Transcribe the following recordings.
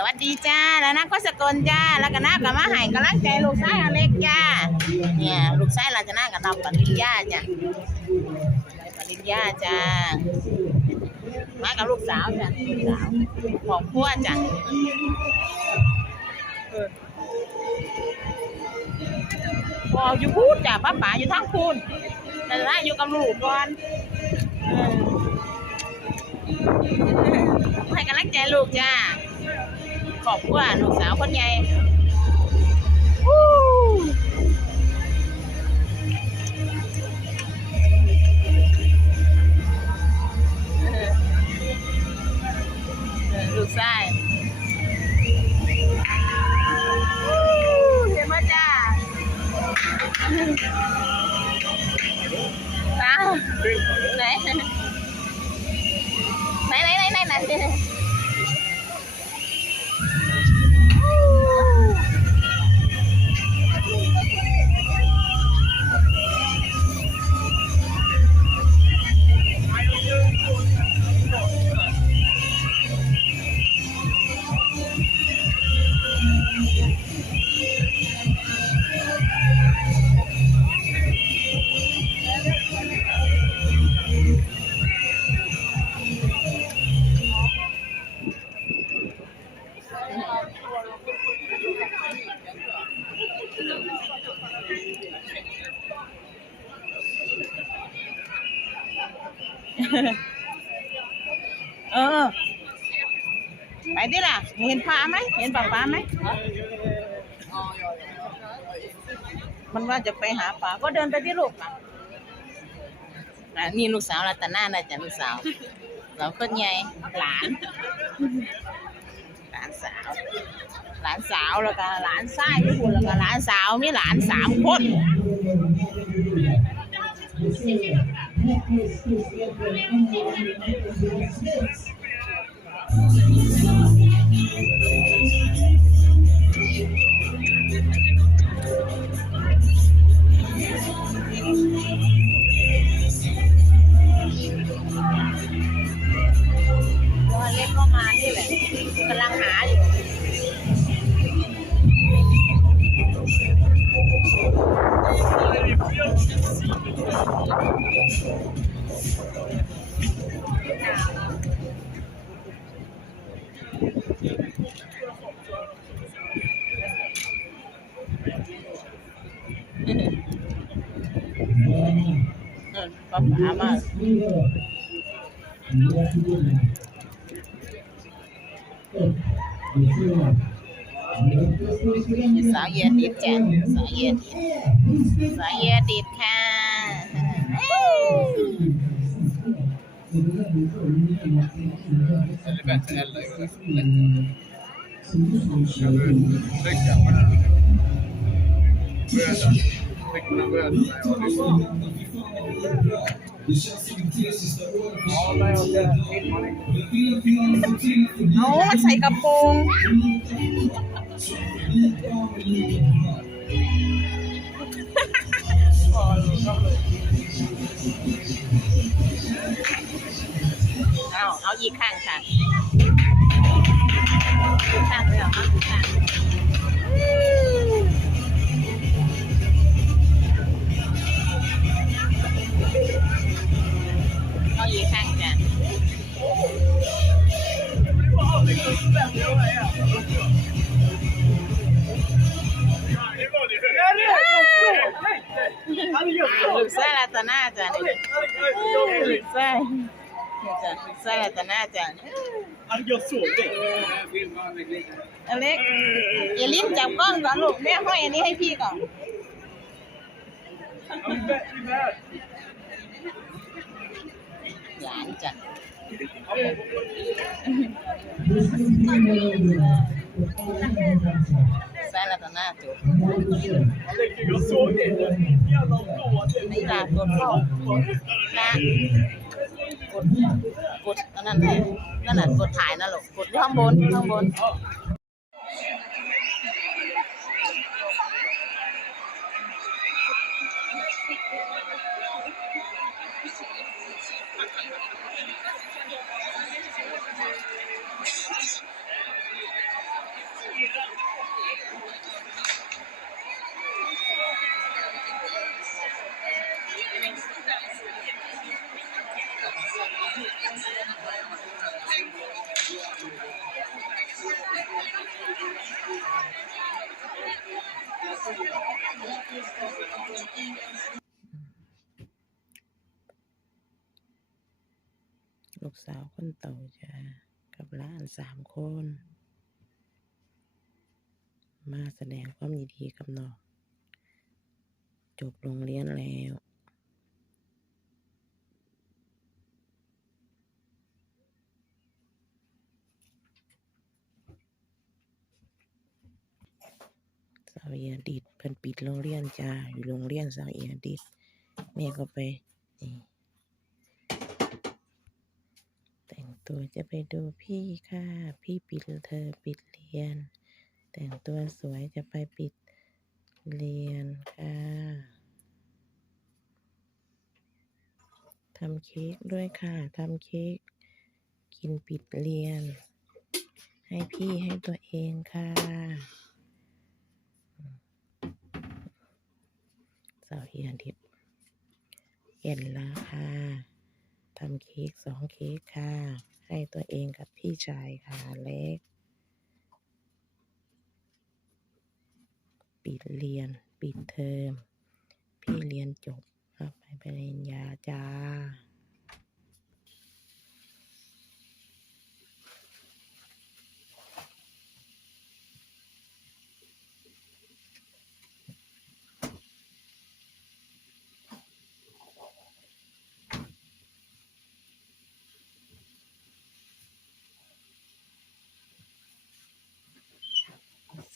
สวัสดีจ้าแล้วนะก็สกลจ้าแล้วก็น้ากับมาให้กำลังใจลูกชายอเล็กจ้าเนี่ยลูกชายเราจะน่ากับเราปริญญาจ้ะปริญญาจ้ามากับลูกสาวจ้ะลูกสาวของพัวจ้ะพออยู่พูดจ้ะป้าป๋าอยู่ทั้งพูนแต่ละอยู่กับลูกก่อนเออให้กำลังใจลูกจ้า ขอบคุณลูกสาวคนใหญ่วู้ลูกชายวู้เห็นไหมจ้าตาไหนไหนไหนไหนไหน เออ ไปดิล่ะ เห็นปลาไหม เห็นปลาปลาไหม มันว่าจะไปหาปลา ก็เดินไปที่ลูกนะอะนี่ลูกสาวรัตนานะจ๊ะลูกสาว เราคนใหญ่หลานานสาว หลานสาวแล้วก็หลานชายที่คุณแล้วก็หลานสาวมีหลานสามคน ป้าป๋ามาสาวเยียดิดจ้ะสาวเยียดิดสาวเยียดิดค่ะเ Guarda, เอาใส่กระโปรงเอาเอาอีกข้างค่ะข้างเลยเหรอคะ ตนาจ้ะนี่ลูกไส้นี่จ้ะลูกไส้รัตนาจ้ะ Jag såg det. อเล็กอย่าลิ้นจับกล้องก่อนลูกแม่ห้อยอันนี้ให้พี่ก่อนหลานจ้ะ ไส้รัตนาจุ Jag såg det. Jävla blå. นี่ลากดเข้านะกดกดอันนั้นเลยนั่นแหละกดถ่ายนั่นหรอกกดที่ข้างบนข้างบน ลูกสาวคนโตจะกับหลานสามคน มาแสดงความยินดีกับน้องจบโรงเรียนแล้วสาวเอียดิดเพิ่นปิดโรงเรียนจ้า อยู่โรงเรียนสาวเอียดิดแม่ก็ไปนี่แต่งตัวจะไปดูพี่ค่ะ พี่ปิดเธอปิดเรียน แต่งตัวสวยจะไปปิดเรียนค่ะทำเค้กด้วยค่ะทำเค้กกินปิดเรียน ให้พี่ให้ตัวเองค่ะสาวเอียนทิพย์เย็นแล้วค่ะทำเค้กสองเค้กค่ะ ให้ตัวเองกับพี่ชายค่ะเล็ก ปิดเรียน ปิดเทอม พี่เรียนจบรับไปปริญญาจ้า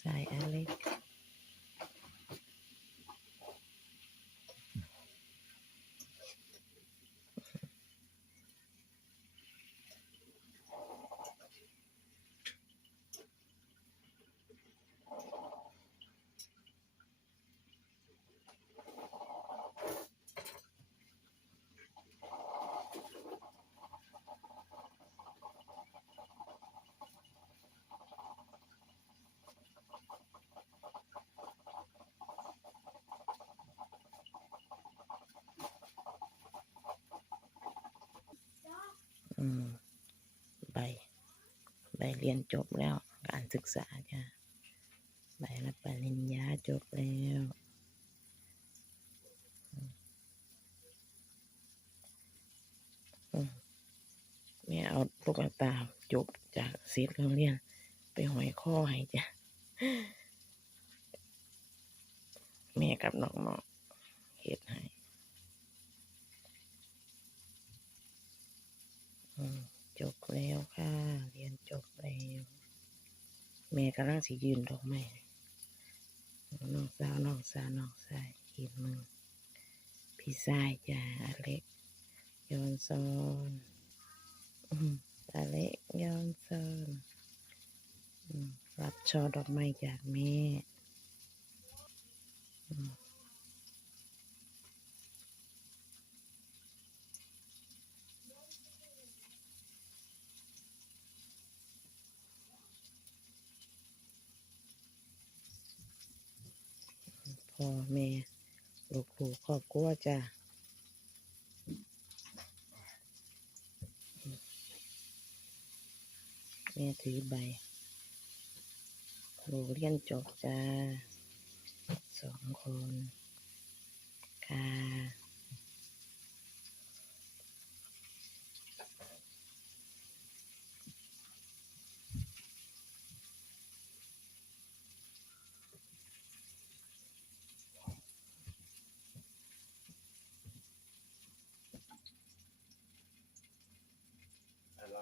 สายอเล็ก อืมใบ ใบ เรียนจบแล้วการศึกษาจ้ะใบรับปริญญาจบแล้วแม่เอาลูกตาจบจากซีดโรงเรียน ไปหอยข้อให้จ้ะแม่กับน้องๆเฮ็ดให้จบแล้วค่ะ เรียนจบแล้ว แม่กำลังสิยืนดอกไม้น้องสาวน้องสาวน้องชายยืนมึงพี่ชายจ้าอเล็กยอนซอนอืมอเล็กยอนซอนรับช่อดอกไม้จากแม่ พ่อแม่ลูกผูครอบครัวจ้ะแม่ถือใบลูกเรียนจบจ้าสองคนค่ะ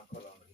Barack Obama.